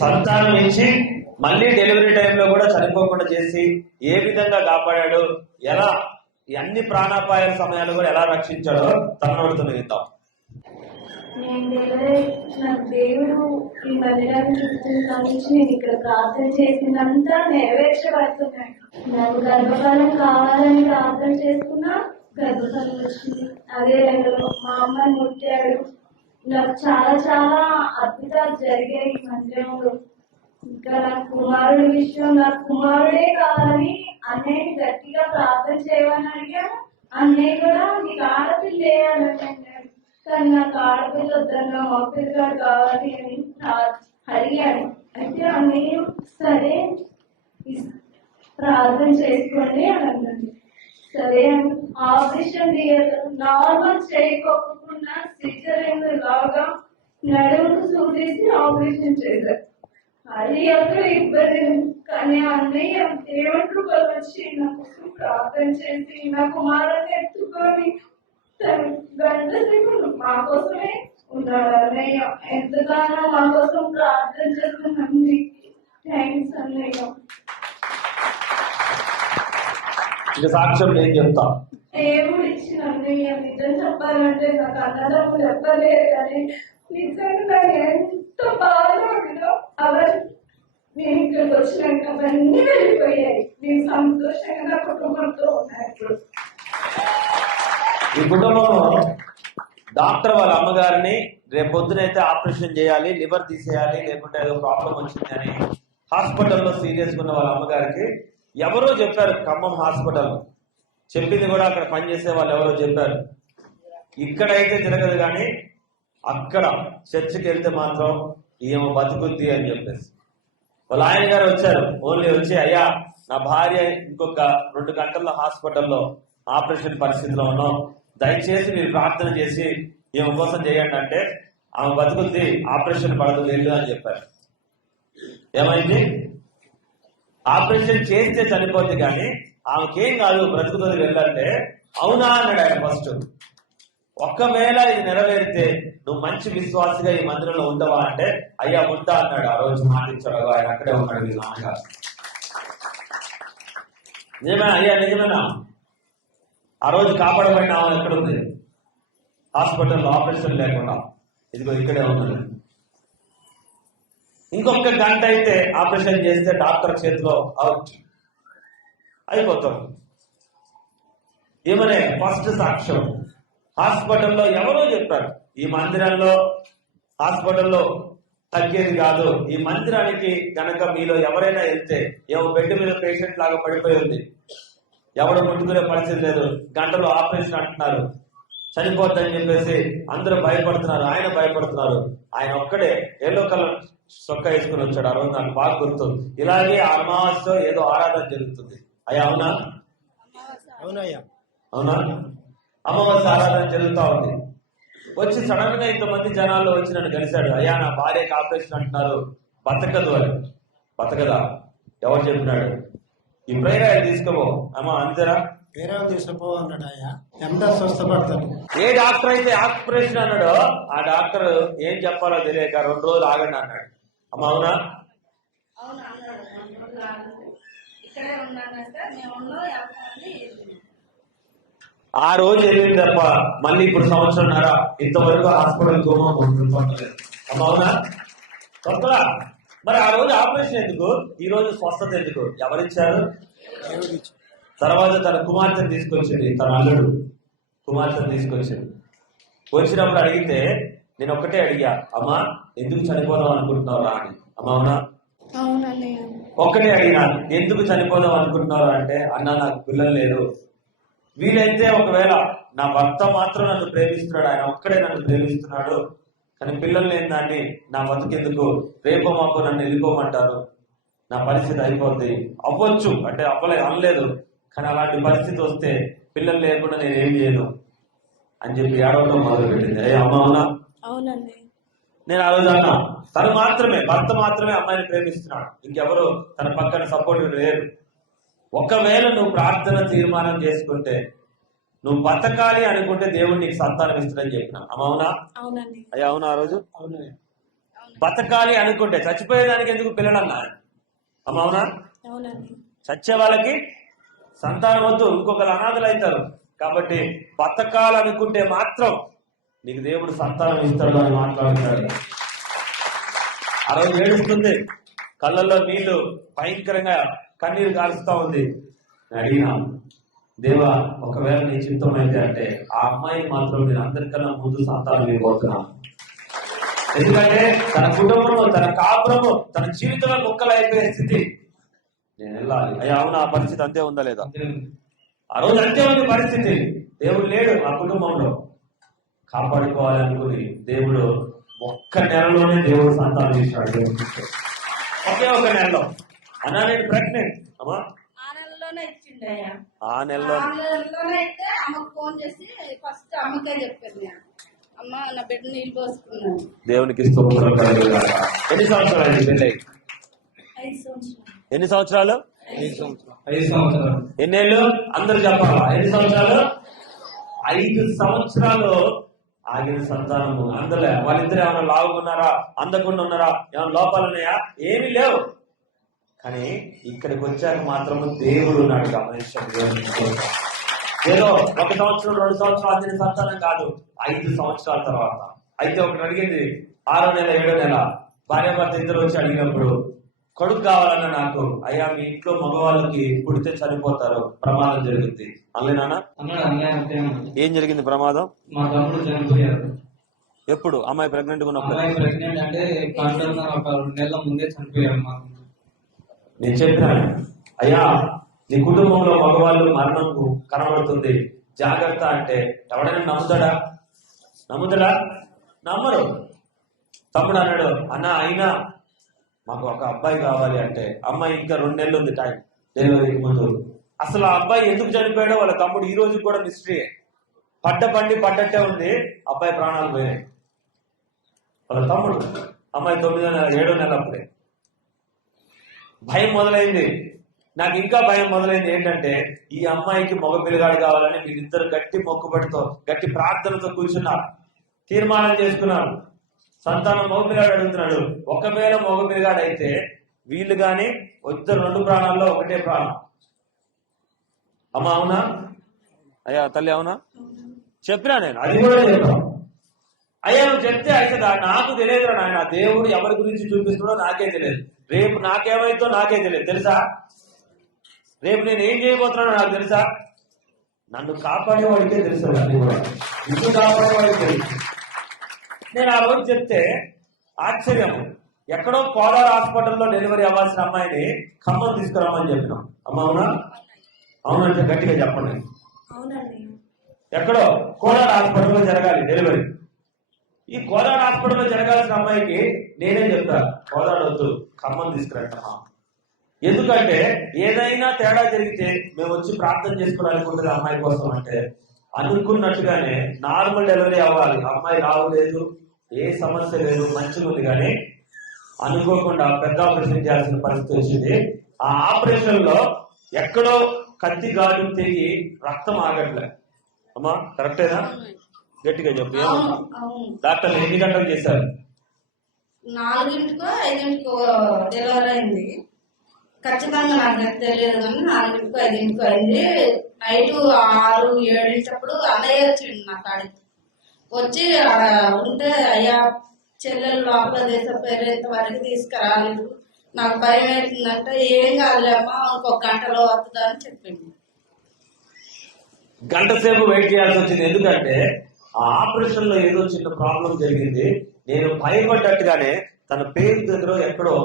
సంతానం ఇచ్చి మళ్ళీ డెలివరీ టైంలో కూడా చనిపోకుండా చేసి ఏ విధంగా కాపాడాడు, ఎలా ఈ అన్ని ప్రాణాపాయాల సమయాలు కూడా ఎలా రక్షించాడో తనోడుతూ విందాం. నేను డెలివరీ నాకు దేవుడు ఈ మందిరాన్ని చూస్తున్న నుంచి నేను ఇక్కడ ప్రార్థన చేసినంతా నెరవేర్చబడుతున్నాను. నాకు గర్భకాలం కావాలని ప్రార్థన చేసుకున్నా గర్భకాలం వచ్చింది. అదే రంగంలో మా అమ్మని ముట్టాడు. నాకు చాలా చాలా అద్భుతాలు జరిగాయి ఈ మందిరంలో. ఇంకా నాకు కుమారుడి విషయం, నాకు కుమారుడే కావాలని అన్నయ్యని గట్టిగా ప్రార్థన చేయమని అడిగాను. అన్నయ్య కూడా నీకు ఆడపిల్ల వేయాలని అన్నాడు. కానీ నాకు ఆడపిల్ల వద్దన్నా మగపిల్లగాడు కావాలి అని అడిగాను. అయితే అన్నయ్య సరే ప్రార్థన చేసుకోండి అని అన్నాడు. సరే ఆపరేషన్ నార్మల్ చేయకోకుండా సిజరీన్ లాగా నడుముకు సూదేసి ఆపరేషన్ చేశారు. అది ఎవరు ఇబ్బంది. కానీ అన్నయ్య దేవుడి కృపలు వచ్చి నా కోసం ప్రార్థన చేసి నా కుమారుని ఎత్తుకొని గంట సేపు మా కోసమే ఉన్నాడు. అన్నయ్య ఎంతగానో మా కోసం ప్రార్థన చేస్తున్నాను. థ్యాంక్స్ అన్నయ్య. ఇంకా సాక్ష్యం నేను చెప్తా. దేవుడు ఇచ్చిన అన్నయ్య నిజం చెప్పాలంటే నాకు అన్నదమ్ములు చెప్పలేరు. కానీ నిజంగా నాకు ఎంత బాధలో అవన్నీ నేను ఇక్కడికి వచ్చినాక అవన్నీ వెళ్ళిపోయాయి. నేను సంతోషంగా నా కుటుంబంతో ఉన్నాను. ఈ కుటుంబంలో డాక్టర్ వాళ్ళ అమ్మగారిని రేపు పొద్దునైతే ఆపరేషన్ చేయాలి, లివర్ తీసేయాలి, లేకుంటే ఏదో ప్రాబ్లం వచ్చింది అని హాస్పిటల్లో సీరియస్గా ఉన్న వాళ్ళ అమ్మగారికి ఎవరో చెప్పారు. ఖమ్మం హాస్పిటల్ చెప్పింది కూడా అక్కడ పనిచేసే వాళ్ళు ఎవరో చెప్పారు. ఇక్కడైతే జరగదు కానీ అక్కడ చర్చికి వెళ్తే మాత్రం ఏమో బతుకుద్ది అని చెప్పేసి వాళ్ళ ఆయన గారు వచ్చారు. ఓన్లీ వచ్చి అయ్యా నా భార్య ఇంకొక 2 గంటల్లో హాస్పిటల్లో ఆపరేషన్ పరిస్థితిలో ఉన్నాం, దయచేసి మీరు ప్రార్థన చేసి ఈమె కోసం చేయండి అంటే ఆమె బతుకుద్ది, ఆపరేషన్ పడదు లేదు అని చెప్పారు. ఏమైంది? ఆపరేషన్ చేస్తే చనిపోద్ది కానీ ఆమెకేం కాదు, బ్రతుకుతుంది వెళ్ళంటే అవునా అన్నాడు ఆయన ఫస్ట్. ఒక్కవేళ ఇది నెరవేరితే నువ్వు మంచి విశ్వాసిగా ఈ మందిరంలో ఉండవా అంటే అయ్యా ఉంటా అన్నాడు. ఆ రోజు మాటించాడు ఆయన, అక్కడే ఉన్నాడు ఈ నాన్నగారు. నిజమేనా అయ్యా? నిజమేనా? ఆ రోజు కాపాడబడిన ఆమె ఎక్కడుంది? హాస్పిటల్లో ఆపరేషన్ లేకుండా ఇదిగో ఇక్కడే ఉన్నది. ఇంకొక గంట అయితే ఆపరేషన్ చేస్తే డాక్టర్ చేతిలో అవుట్ అయిపోతాం. ఏమనే ఫస్ట్ సాక్ష్యం హాస్పిటల్లో ఎవరో చెప్పారు, ఈ మందిరంలో హాస్పిటల్లో తగ్గేది కాదు. ఈ మందిరానికి గనక మీలో ఎవరైనా వెళ్తే ఏమో బెడ్ మీద పేషెంట్ లాగా పడిపోయి ఉంది, ఎవరు ముట్టుకునే పరిస్థితి లేదు, గంటలో ఆపరేషన్ అంటున్నారు, చనిపోద్దని చెప్పేసి అందరూ భయపడుతున్నారు, ఆయన భయపడుతున్నారు. ఆయన ఒక్కడే ఎల్లో కలర్ చొక్క వేసుకుని వచ్చాడు. ఆ రోజు నాకు బాగా గుర్తు. ఇలాగే అమావాస్యలో ఏదో ఆరాధన జరుగుతుంది. అయ్యా అవునా? అవునయ్యా. అవునా? అమావాస్య ఆరాధన జరుగుతూ ఉంది. వచ్చి సడన్ గా ఇంతమంది జనాల్లో వచ్చి నన్ను కలిశాడు. అయ్యా నా భార్యకి ఆపరేషన్ అంటున్నారు, బతకదు అని. బతకదా? ఎవరు చెప్పినాడు? ఈ ప్రేరాలు తీసుకోబో అమ్మా అంతేరా, ప్రేరాలు తీసుకుపో అన్నాడు. అయ్యా ఎంత స్వస్థపడతాడు. ఏ డాక్టర్ అయితే ఆపరేషన్ అన్నాడో ఆ డాక్టర్ ఏం చెప్పాలో తెలియక 2 రోజులు ఆగండి అన్నాడు. అమ్మ అవునా? ఆ రోజు వెళ్ళింది తప్ప మళ్ళీ ఇప్పుడు సంవత్సరంన్నర ఇంతవరకు హాస్పిటల్ పోలేదు. అమ్మ అవునా? కొత్తగా మరి ఆ రోజు ఆపరేషన్ ఎందుకు, ఈ రోజు స్వస్థత ఎందుకు? ఎవరిచ్చారు? తర్వాత తన కుమార్తెను తీసుకొచ్చింది, తన అల్లుడు కుమార్తెను తీసుకొచ్చింది. వచ్చినప్పుడు అడిగితే నేను ఒక్కటే అడిగా, అమ్మా ఎందుకు చనిపోదాం అనుకుంటున్నావురా అని. అమ్మ అవునా? ఒక్కటే అడిగినా, ఎందుకు చనిపోదాం అనుకుంటున్నారా అంటే అన్నా నాకు పిల్లలు లేరు, వీలైతే ఒకవేళ నా భర్త మాత్రం నన్ను ప్రేమిస్తున్నాడు, ఆయన ఒక్కడే నన్ను ప్రేమిస్తున్నాడు, కానీ పిల్లలు లేని దాన్ని నా బతుకెందుకు, రేపో మాకు నన్ను వెళ్ళిపోమంటారు, నా పరిస్థితి అయిపోద్ది. అవ్వచ్చు అంటే అనలేదు, కానీ అలాంటి పరిస్థితి వస్తే పిల్లలు లేకుండా నేను ఏం చేయను అని చెప్పి ఏడవడం మొదలు పెట్టింది. అమ్మ అవునా? అవునండి. నేను ఆ రోజు అన్నా, తను మాత్రమే, భర్త మాత్రమే అమ్మాయిని ప్రేమిస్తున్నాడు, ఇంకెవరు తన పక్కన సపోర్ట్ లేరు. ఒకవేళ నువ్వు ప్రార్థన తీర్మానం చేసుకుంటే, నువ్వు బతకాలి అనుకుంటే దేవుడు నీకు సంతానం ఇస్తాడని చెప్పిన. అమ్మ అవునా? అవునండి. అయ్యా అవునా? ఆ రోజు బతకాలి అనుకుంటే చచ్చిపోయేదానికి ఎందుకు పిల్లలన్నా? అమ్మ అవునా? అవునండి. చచ్చే వాళ్ళకి సంతానం వద్దు, ఇంకొకరు అనాథలు అవుతారు. కాబట్టి బతకాలనుకుంటే మాత్రం నీకు దేవుడు సంతానం ఇస్తాడు అని మాట్లాడుతున్నాడు. ఆ రోజు ఏడుస్తుంది, కళ్ళల్లో నీళ్లు భయంకరంగా కన్నీరు కారుస్తా ఉంది. నేను అడిగినా, దేవా ఒకవేళ నీ చిత్తం అయితే అంటే ఆ అమ్మాయి మాత్రం నేను అందరికన్నా ముందు సంతానం ఇవ్వబోతున్నాను. ఎందుకంటే తన కుటుంబము, తన కాపురము, తన జీవితంలో ముక్కలు అయిపోయే స్థితి. నేను వెళ్ళాలి. అయ్యా అవును, ఆ పరిస్థితి అంతే ఉందా లేదా? ఆ రోజు అంతే ఉంది పరిస్థితి. దేవుడు లేడు ఆ కుటుంబంలో. కాపాడుకోవాలనుకుని దేవుడు ఒక్క నెలలోనే దేవుడు సంతానం ఇచ్చాడు. ఒకే ఒక నెలలో. అన్నా నేను ప్రెగ్నెంట్ అమ్మా. ఆ నెలలోనే ఇచ్చిండయ్యా. ఆ నెలలోనే అయితే అమ్మకు ఫోన్ చేసి ఫస్ట్ అమ్మకే చెప్పాను నేను, అమ్మ నా బిడ్డ నీళ్ళు పోసుకున్నాను. దేవునికి స్తోత్రం కలుగుగాక. ఎన్ని సంవత్సరాలు అయింది పెళ్ళై? 5 సంవత్సరాలు. ఎన్ని సంవత్సరాలు? 5 సంవత్సరాలు. ఎన్నేళ్ళు అందరు చెప్పాలా? ఎన్ని సంవత్సరాలు? 5 సంవత్సరాలు ఆగిన సంతానము. అందలే వాళ్ళిద్దరు ఏమైనా లావుకున్నారా, అందకుండా ఉన్నారా, ఏమైనా లోపాలు ఉన్నాయా? ఏమీ లేవు. కానీ ఇక్కడికి వచ్చాక మాత్రము దేవుడు ఉన్నాడు. గమనించండి, ఏదో 1 సంవత్సరం 2 సంవత్సరాలు అందిన సంతానం కాదు, 5 సంవత్సరాల తర్వాత. అయితే ఒకటి అడిగింది, 6వ నెల 7వ నెల భార్య భర్త ఇద్దరు వచ్చి అడిగినప్పుడు, కొడుకు కావాలన్నా నాకు, అయ్యా మీ ఇంట్లో మగవాళ్ళకి పుడితే చనిపోతారు, ప్రమాదం జరుగుద్ది అల్లేనా? ఏం జరిగింది ప్రమాదం? మా తమ్ముడు చనిపోయారు. ఎప్పుడు? అమ్మాయి ప్రెగ్నెంట్ గా ఉన్నప్పుడు? అమ్మాయి ప్రెగ్నెంట్ అంటే కాంట్రాక్ట్ ఒక 2 నెలల ముందే చనిపోయారు. మాకు నేను చెప్పినాను, అయ్యా నీ కుటుంబంలో మగవాళ్ళు మరణం కనబడుతుంది, జాగ్రత్త అంటే ఎవడైనా నమ్ముతాడా? నమ్మరు. తమ్ముడు అన్నాడు, అన్న అయినా మాకు ఒక అబ్బాయి కావాలి అంటే, అమ్మాయి ఇంకా 2 నెలలు ఉంది టైం డెలివరీకి ముందు. అసలు ఆ అబ్బాయి ఎందుకు చనిపోయాడో వాళ్ళ తమ్ముడు ఈ రోజు కూడా మిస్టరీయే. బండి పడ్డట్టే ఉంది, అబ్బాయి ప్రాణాలు పోయాయి. వాళ్ళ తమ్ముడు, అమ్మాయి 9వ నెల 7వ నెల అప్పుడే. భయం మొదలైంది. నాకు ఇంకా భయం మొదలైంది. ఏంటంటే ఈ అమ్మాయికి మగ పిల్లగాడు కావాలని వీళ్ళిద్దరు గట్టి మొక్కుబడితో, గట్టి ప్రార్థనతో కూర్చున్నారు, తీర్మానం చేసుకున్నారు. సంతానం మగ పిల్లగాడు అడుగుతున్నాడు. ఒకవేళ మగ పిల్లగాడు అయితే వీళ్ళు గాని ఇద్దరు 2 ప్రాణాల్లో ఒకటే ప్రాణం. అమ్మ అవునా? అయ్యా తల్లి అవునా? చెప్పినా నేను, అది కూడా చెప్పాను. అయ్యా నువ్వు చెప్తే అవుతుందా? నాకు తెలియదురా నాయన, దేవుడు ఎవరి గురించి చూపిస్తున్నాడో నాకే తెలియదు. రేపు నాకేమైతో నాకే తెలియదు, తెలుసా? రేపు నేను ఏం చేయబోతున్నానో నాకు తెలుసా? నన్ను కాపాడేవాడికే తెలుసు, అన్ని కూడా ఇల్లు కాపాడేవాడికి తెలుసు. నేను ఆ రోజు చెప్తే ఆశ్చర్యం. ఎక్కడో కోలార్ హాస్పిటల్లో డెలివరీ అవ్వాల్సిన అమ్మాయిని ఖమ్మం తీసుకురామని చెప్పినాం. అమ్మ అవునా? అవునంటే గట్టిగా చెప్పండి. అవునండి. ఎక్కడో కోలార్ హాస్పిటల్లో జరగాలి డెలివరీ. ఈ కోలార్ హాస్పిటల్లో జరగాల్సిన అమ్మాయికి నేనే చెప్తా, కోలార్ వద్దు ఖమ్మం తీసుకురంటమ్మా. ఎందుకంటే ఏదైనా తేడా జరిగితే మేము వచ్చి ప్రార్థన చేసుకోవడానికి ఉంటుంది అమ్మాయి కోసం. అంటే అనుకున్నట్టుగానే నార్మల్ డెలివరీ అవ్వాలి, అమ్మాయి రావలేదు, ఏ సమస్య లేదు, మంచిగా ఉంది. కానీ అనుకోకుండా పెద్ద ఆపరేషన్ చేయాల్సిన పరిస్థితి వచ్చింది. ఆ ఆపరేషన్ లో ఎక్కడో కత్తి గాడు తెగి రక్తం ఆగట్లే. అమ్మా కరెక్టేనా? గట్టిగా చెప్పు. డాక్టర్లు ఎన్ని గంటలు చేశారు? 4ంటికో 5ంటికో డెలివరీ అయింది. ఖచ్చితంగా నాకు తెలియదు కానీ 4ంటికో 5ంటికో అయింది. నైట్ 6, 7 అన్నయ్య వచ్చిండు నా కాడికి. వచ్చి ఉంటే, అయ్యా చెల్లెలు లోపల దేశపోయారు, ఇంతవరకు తీసుకురాలేదు, నాకు భయం అవుతుందంటే, ఏం కాదులేమ్మా ఇంకొక గంటలో వస్తుందా అని చెప్పింది. గంట సేపు వెయిట్ చేయాల్సి వచ్చింది. ఎందుకంటే ఆ ఆపరేషన్ లో ఏదో చిన్న ప్రాబ్లం జరిగింది. నేను భయపడ్డట్టుగానే తన పేరు దగ్గర ఎక్కడో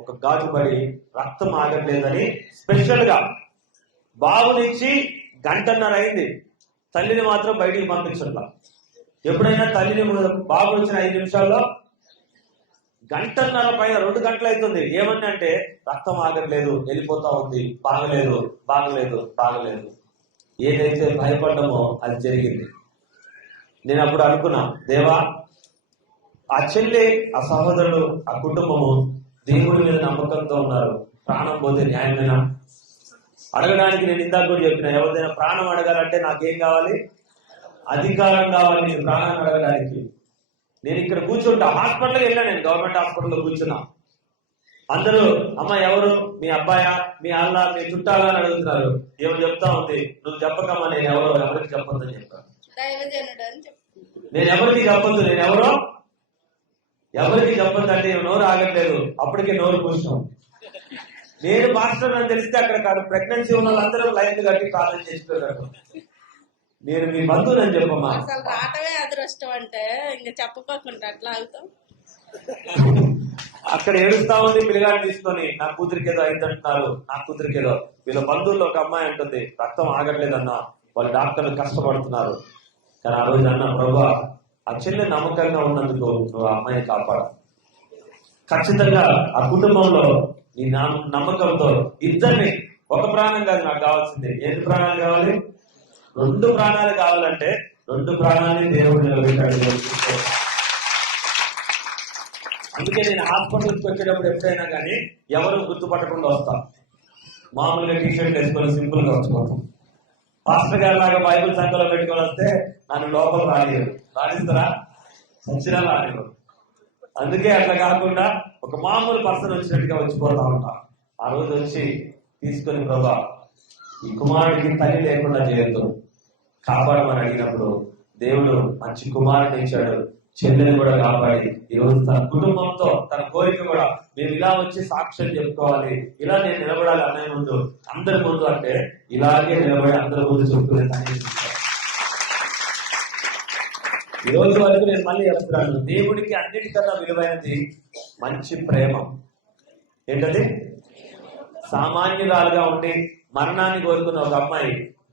ఒక ఘాటు పడి రక్తం ఆగట్లేదని స్పెషల్ గా బాబునిచ్చి 1.5 గంట అయింది. తల్లిని మాత్రం బయటికి పంపించట్లా. ఎప్పుడైనా తల్లిని బాబు వచ్చిన 5 నిమిషాల్లో 1.5 గంట పైన 2 గంటలు అవుతుంది. ఏమన్నా అంటే రక్తం ఆగట్లేదు, వెళ్ళిపోతా ఉంది, బాగలేదు. ఏదైతే భయపడ్డామో అది జరిగింది. నేను అప్పుడు అనుకున్నా, దేవా ఆ చెల్లి, ఆ సహోదరుడు, ఆ కుటుంబము దేవుడి మీద నమ్మకంతో ఉన్నారు. ప్రాణం పోతే న్యాయమేనా? అడగడానికి నేను ఇందాక కూడా చెప్పిన, ఎవరిదైనా ప్రాణం అడగాలంటే నాకేం కావాలి? అధికారం కావాలి నీ ప్రాణాన్ని అడగడానికి. నేను ఇక్కడ కూర్చుంటా. హాస్పిటల్కి వెళ్ళా, నేను గవర్నమెంట్ హాస్పిటల్లో కూర్చున్నా. అందరూ అమ్మ ఎవరు, మీ అబ్బాయా, మీ అల్ల, మీ చుట్టాలా అని అడుగుతున్నారు. ఏమో చెప్తా ఉంది, నువ్వు చెప్పకమ్మా, నేను ఎవరికి చెప్పొద్దని చెప్పాను. నేను ఎవరికి చెప్పొద్దు, నేను ఎవరికి చెప్పొద్దు అంటే నోరు ఆగట్లేదు. అప్పటికే నోరు కూర్చున్నాం. నేను మాస్టర్ అని తెలిస్తే అక్కడ ప్రెగ్నెన్సీ ఉన్న వాళ్ళందరూ లైన్ కట్టి ప్రార్థన చేసిపోయారు. నేను మీ బంధువులు అని చెప్పమ్మా. అసలు రావటమే అదృష్టం అంటే ఇంకా చెప్పుకోకుండా అట్లా అవుతాం. అక్కడ ఏడుస్తా ఉంది పిల్లగాడిని తీసుకొని, నా కూతురికి ఏదో అయిందంటున్నారు, నా కూతురికి ఏదో. వీళ్ళ బంధువుల్లో ఒక అమ్మాయి అంటుంది, రక్తం ఆగట్లేదన్నా, వాళ్ళు డాక్టర్లు కష్టపడుతున్నారు. కానీ ఆ రోజు అన్న, ప్రభా ఆ చెల్లి నమ్మకంగా ఉన్నందుకు నువ్వు ఆ అమ్మాయిని కాపాడు. ఖచ్చితంగా ఆ కుటుంబంలో నీ నమ్మకంతో ఇద్దరిని, ఒక ప్రాణం కాదు నాకు కావాల్సింది. ఎన్ని ప్రాణాలు కావాలి? 2 ప్రాణాలు కావాలంటే 2 ప్రాణాలని దేవుడు నిలబెట్టాడు. అందుకే నేను హాస్పిటల్కి వచ్చేటప్పుడు ఎప్పుడైనా కానీ ఎవరు గుర్తుపట్టకుండా వస్తాం. మామూలుగా టీషర్ట్ వేసుకొని సింపుల్ గా వచ్చుకోతాం. పాస్టర్ గారి లాగా బైబిల్ సంఖ్యలో పెట్టుకొని వస్తే నన్ను లోపల రాణిస్తారా? సచ్చినా రానివ్వరు. అందుకే అట్లా కాకుండా ఒక మామూలు పర్సన్ వచ్చినట్టుగా వచ్చిపోతా ఉంటా. ఆ రోజు వచ్చి తీసుకొని, ప్రభా ఈ కుమారుడికి తల్లి లేకుండా చేయొద్దు, కాపాడమని అడిగినప్పుడు దేవుడు మంచి కుమారుడిని ఇచ్చాడు. చెల్లెని కూడా కాపాడి ఈరోజు తన కుటుంబంతో తన కోరిక కూడా, మేము ఇలా వచ్చి సాక్ష్యం చెప్పుకోవాలి, ఇలా నేను నిలబడాలి అనే ముందు, అందరి ముందు అంటే ఇలాగే నిలబడి అందరి ముందు చెప్పుకునే తనే. ఈ రోజు వరకు నేను మళ్ళీ చెప్తున్నాను, దేవుడికి అన్నిటికన్నా విలువైనది మంచి ప్రేమ. ఏంటది? సామాన్యురాలుగా ఉండి మరణాన్ని కోరుకున్న ఒక అమ్మాయి,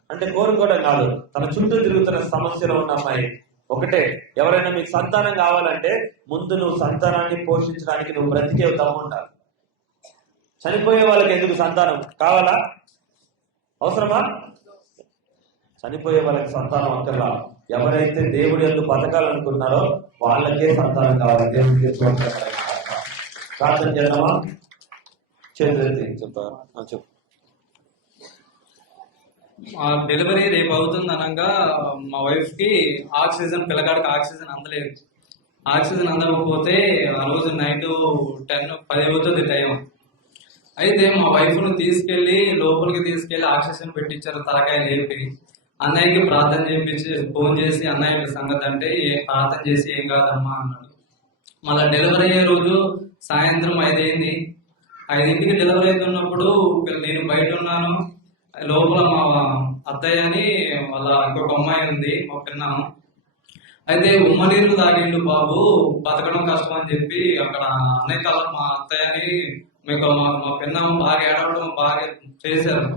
అంటే కోరుకోవడం కాదు, తన చుట్టూ తిరుగుతున్న సమస్యలో ఉన్న అమ్మాయి ఒకటే, ఎవరైనా మీకు సంతానం కావాలంటే ముందు నువ్వు సంతానాన్ని పోషించడానికి నువ్వు బ్రతికే దమ్ముంటారు. చనిపోయే వాళ్ళకి ఎందుకు సంతానం కావాలా? అవసరమా? చనిపోయే వాళ్ళకి సంతానం అక్కర్లా. ఎవరైతే దేవుడి ఎందుకు బతకాలనుకున్నారో వాళ్ళకే సంతానం కావాలి. దేవుడికి ప్రార్థన చేద్దామా? చేతులెత్తి చెప్పు. డెలివరీ రేపు అవుతుంది అనగా మా వైఫ్ కి ఆక్సిజన్, పిల్లగాడికి ఆక్సిజన్ అందలేదు. ఆక్సిజన్ అందకపోతే ఆ రోజు నైట్ 10 అవుతుంది టైం. అయితే మా వైఫ్ ను తీసుకెళ్లి లోపలికి తీసుకెళ్లి ఆక్సిజన్ పెట్టించారు తలకాయ లేపి. అన్నయ్యకి ప్రార్థన చేయించి ఫోన్ చేసి, అన్నయ్య సంగతి అంటే ప్రార్థన చేసి ఏం కాదమ్మా అన్నాడు. మళ్ళా డెలివరీ అయ్యే రోజు సాయంత్రం 5 అయింది. 5ంటికి డెలివరీ అవుతున్నప్పుడు నేను బయట ఉన్నాను. లోపల మా అత్తయ్య అని వాళ్ళ ఇంకొక అమ్మాయి ఉంది, మా పిన్నాము. అయితే ఉమ్మనీరు తాగిండు బాబు, బతకడం కష్టం అని చెప్పి అక్కడ అన్నయ్య కల మా అత్తయ్యని మా పిన్నాము బాగా ఏడవడం బాగా చేశారు.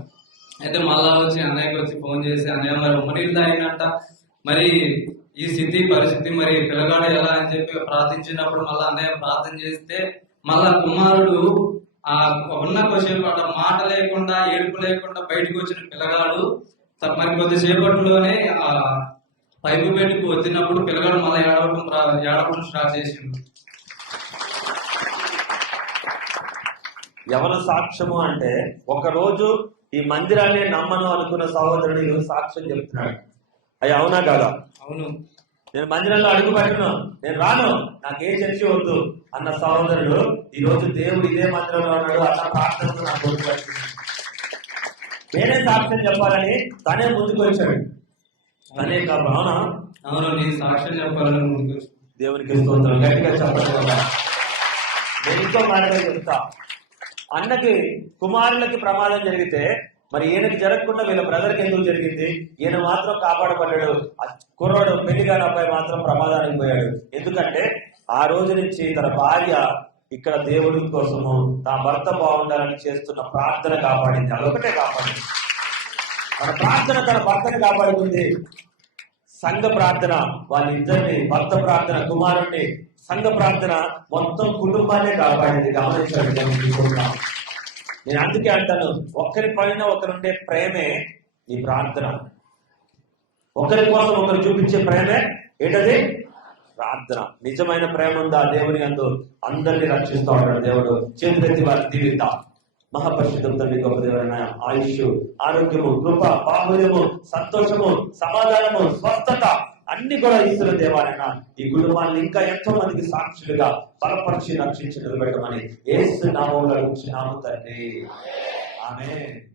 అయితే మళ్ళా వచ్చి అన్నయ్యకి వచ్చి ఫోన్ చేసి, అన్నయ్య మరి ఉమ్మనీరు తాగినట్ట, మరి ఈ స్థితి పరిస్థితి మరి పిల్లగాడు ఎలా అని చెప్పి ప్రార్థించినప్పుడు మళ్ళీ అన్నయ్య ప్రార్థన చేస్తే మళ్ళా కుమారుడు ఆ ఉన్న క్వశ్చన్ మాట లేకుండా, ఏడుపు లేకుండా బయటకు వచ్చిన పిల్లగాడు మరి కొద్దిసేపట్లోనే ఆ పైపు పెట్టుకు వచ్చినప్పుడు పిల్లగాడు మళ్ళీ ఏడవడం స్టార్ట్ చేసిండు. ఎవరు సాక్ష్యము అంటే, ఒక రోజు ఈ మందిరాన్ని నమ్మను అనుకున్న సహోదరుడు ఈరోజు సాక్ష్యం చెప్తున్నాడు. అయ్యి అవునా కాదా? అవును. నేను మందిరంలో అడుగు పెట్టను, నేను రాను, నాకే చర్చి వద్దు అన్న సహోదరుడు ఈ రోజు దేవుడు ఇదే మందిరంలో ఉన్నాడు అన్న ప్రార్థనతో నాకు గుర్తుపెట్టింది. నేనే సాక్ష్యం చెప్పాలని తనే ముందుకు వచ్చాడు. తనే కాదు. అవునా? అవును, నేను సాక్ష్యం చెప్పాలని ముందుకు. దేవునికి స్తోత్రం. గట్టిగా చెప్పండి కదా. నేను ఇంకో మాటగా చెప్తా. అన్నకి కుమారులకి ప్రమాదం జరిగితే మరి ఈయనకి జరగకుండా వీళ్ళ బ్రదర్కి ఎందుకు జరిగింది? ఈయన మాత్రం కాపాడబడ్డాడు. కుర్రాడు పెళ్లిగాని అబ్బాయి మాత్రం ప్రమాదానికి పోయాడు. ఎందుకంటే ఆ రోజు నుంచి తన భార్య ఇక్కడ దేవుడి కోసము తన భర్త బాగుండాలని చేస్తున్న ప్రార్థన కాపాడింది. అదొకటే కాపాడింది. తన ప్రార్థన తన భర్తని కాపాడుతుంది. సంఘ ప్రార్థన వాళ్ళిద్దరిని, భర్త ప్రార్థన కుమారుణ్ణి, సంఘ ప్రార్థన మొత్తం కుటుంబాన్ని కాపాడింది. గమనించాడు. నేను అందుకే అంటాను, ఒకరి పైన ఒకరుండే ప్రేమే ఈ ప్రార్థన. ఒకరి కోసం ఒకరు చూపించే ప్రేమే ఏంటది? ప్రార్థన. నిజమైన ప్రేమ ఉందా దేవుని అందు? అందరినీ రక్షిస్తూ ఉంటాడు దేవుడు. చేతులెత్తి వారిని దీవిద్దాం. మహాపరిశుద్ధం తండ్రి, గొప్ప దేవుడైన ఆయుష్, ఆరోగ్యము, కృప, బాహుల్యము, సంతోషము, సమాధానము, స్వస్థత అన్ని కూడా ఇస్తున్న దేవాలైనా ఈ కుటుంబాన్ని ఇంకా ఎంతో మందికి సాక్షులుగా బలపరిచి రక్షించి నిలబెట్టమని యేసు నామములో అడుగుచున్నాము తండ్రి. ఆమేన్.